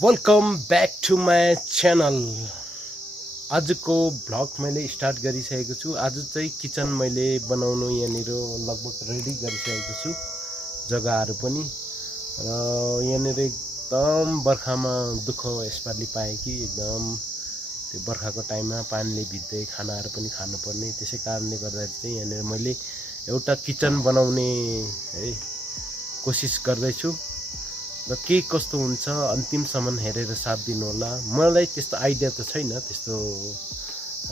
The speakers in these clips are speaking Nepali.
Welcome back to my channel. आजको भ्लग मैले स्टार्ट गरिसकेको छु। आज चाहिँ किचन मैले बनाउनु यहाँनिर लगभग रेडी गरिसकेको छु। जग्गाहरू पनि र यहाँनिर एकदम बर्खामा दुःख यसपालि पाएँ कि एकदम त्यो बर्खाको टाइममा पानीले भिज्दै खानाहरू पनि खानुपर्ने, त्यसै कारणले गर्दाखेरि चाहिँ यहाँनिर मैले एउटा किचन बनाउने है कोसिस गर्दैछु र के कस्तो हुन्छ अन्तिमसम्म हेरेर साथ दिनु होला। मलाई त्यस्तो आइडिया त छैन त्यस्तो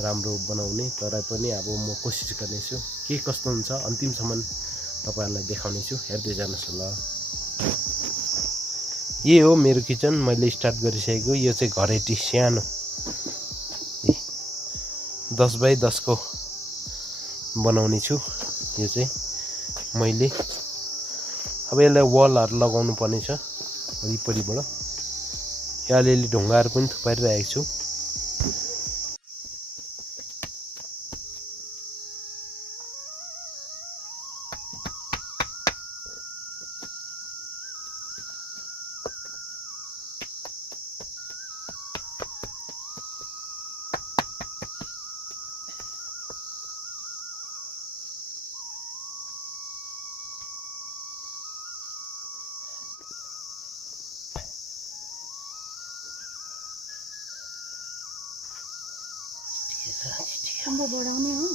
राम्रो बनाउने, तर पनि अब म कोसिस गर्नेछु। के कस्तो हुन्छ अन्तिमसम्म तपाईहरुलाई देखाउने छु, हेर्दै जानुहोस् होला। यो हो मेरो किचन, मैले स्टार्ट गरिसकेको। यो चाहिँ घरेटी सानो 10 बाइ 10 को बनाउने छु। यो चाहिँ मैले अब यसलाई वलहरु लगाउनु पर्ने छ वरिपरिबाट। यहाँ अलिअलि ढुङ्गाहरू पनि थुपारिरहेको छु। Kamu borangnya हो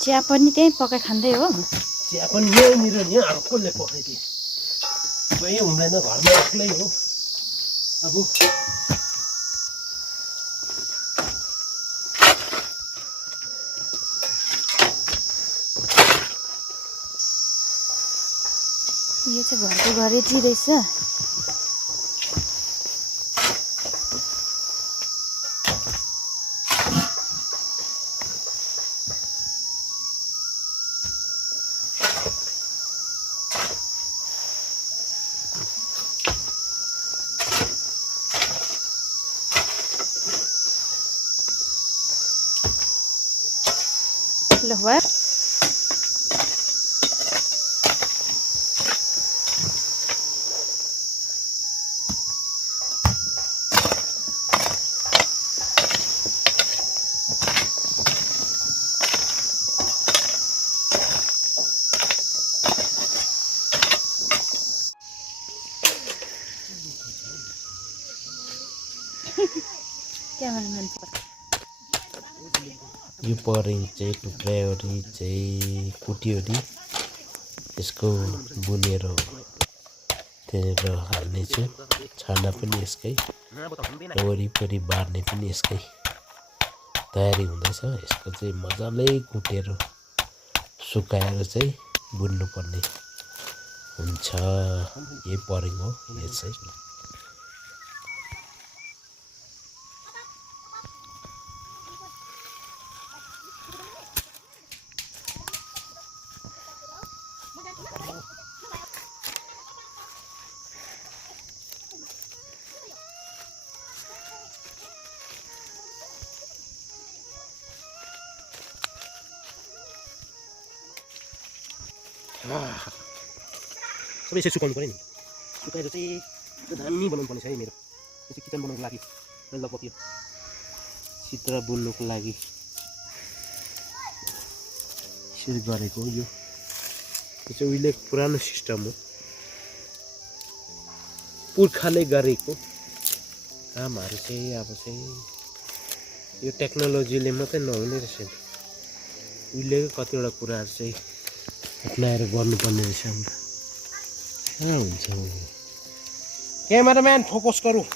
चिया पनि त्यही पकाइ खाँदै हो। चिया पनि यहीँनिर नि, अब कसले पकाइदिए? कोही हुँदैन घरमा, एक्लै हो। अब यो चाहिँ घरको घरेटी रहेछ। ल भयो। क्यामेराम्यान यो परिङ चाहिँ टुक्रावरी चाहिँ कुटिवरी यसको बुनेर त्यहाँनिर हाल्नेछु। छाना पनि यसकै र वरिपरि बार्ने पनि यसकै तयारी हुँदैछ। यसको चाहिँ मजाले कुटेर सुकाएर चाहिँ बुन्नुपर्ने हुन्छ। यही परिङ हो यो चाहिँ। सबै यसरी सुकाउनु पऱ्यो नि। सुकाएर चाहिँ त्यो दामी बनाउनु पर्ने छ है मेरो। यो चाहिँ किचन बनाउनुको लागि मैले लगभग यो चित्र बुन्नुको लागि यसरी गरेको हो। यो चाहिँ उहिले पुरानो सिस्टम हो, पुर्खाले गरेको कामहरू चाहिँ अब चाहिँ यो टेक्नोलोजीले मात्रै नहुने रहेछ नि। उहिलेको कतिवटा कुराहरू चाहिँ अप्नाएर गर्नुपर्ने रहेछ हाम्रो। हुन्छ क्यामेराम्यान फोकस गरौँ।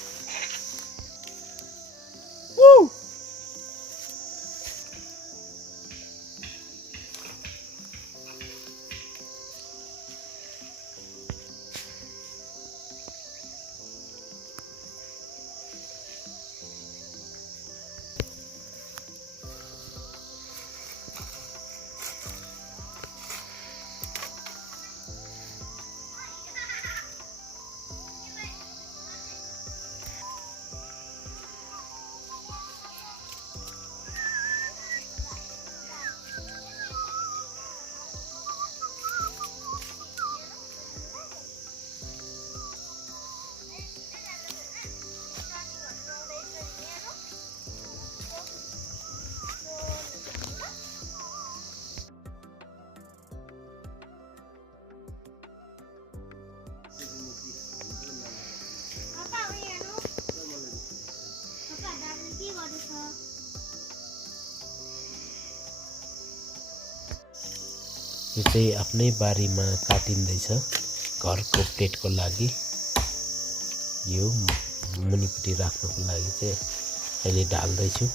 यो चाहिँ आफ्नै बारीमा काटिँदैछ घरको प्लेटको लागि। यो मुनिपट्टि राख्नुको लागि चाहिँ अहिले ढाल्दैछु।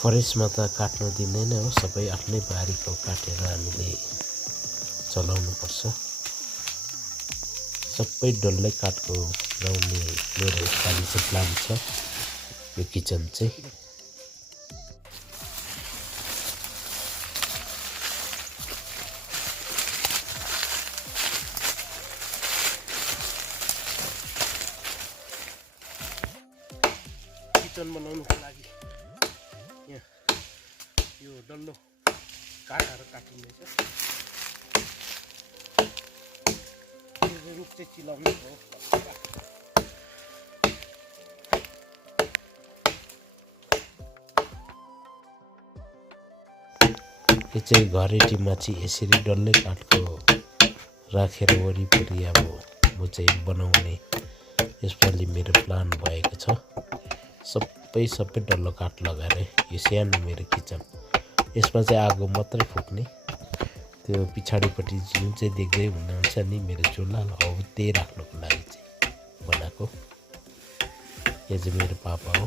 फरेस्टमा त काट्नु दिँदैन हो, सबै आफ्नै बारीको काटेर हामीले चलाउनु पर्छ। सबै डल्लै काठको लगाउने मेरो यसपालि चाहिँ प्लान छ। यो किचन चाहिँ बनाउनुको लागि यहाँ यो डल्लो काठहरू काटिँदैछ। रुख चाहिँ चिलाउनु हो। यो चाहिँ घरेटीमा चाहिँ यसरी डल्लै काठको राखेर वरिपरि अब म चाहिँ बनाउने यसपालि मेरो प्लान भएको छ। सबै डल्लो काठ लगाएर यो सानो मेरो किचन, यसमा चाहिँ आगो मात्रै फुक्ने। त्यो पछाडिपट्टि जुन चाहिँ देख्दै हुनुहुन्छ नि मेरो चुल्हा, हो त्यही राख्नुको लागि चाहिँ बनाएको। यो चाहिँ मेरो पापा हो।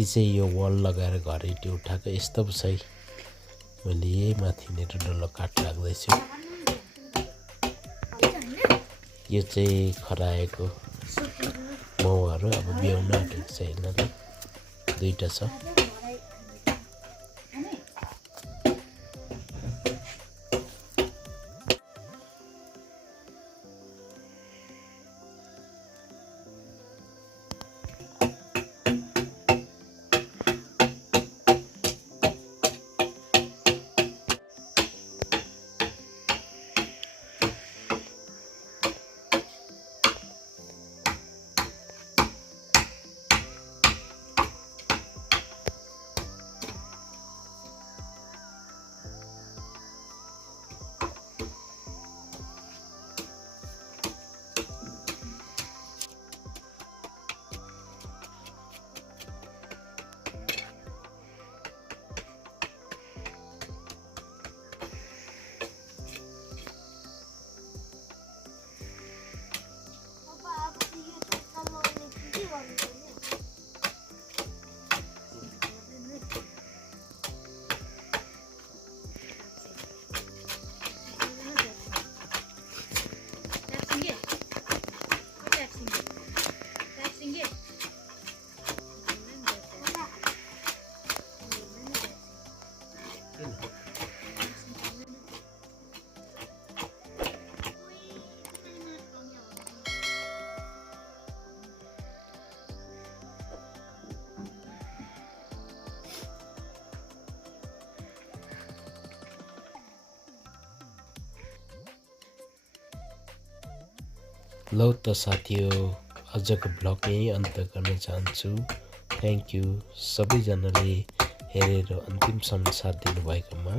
अस्ति चाहिँ यो वाल लगाएर घर इँटे उठाएको यस्तो पो छ है। मैले यही माथिनिर डल्लो काठ राख्दैछु। यो चाहिँ खराएको माउहरू अब ब्याउन आँटेको छ यिनीहरूलाई। दुईटा छ। लौ त साथीहो, आजको भ्लग यहीँ अन्त गर्न चाहन्छु। थ्याङ्क यू सबैजनाले हेरेर अन्तिमसम्म साथ दिनुभएकोमा।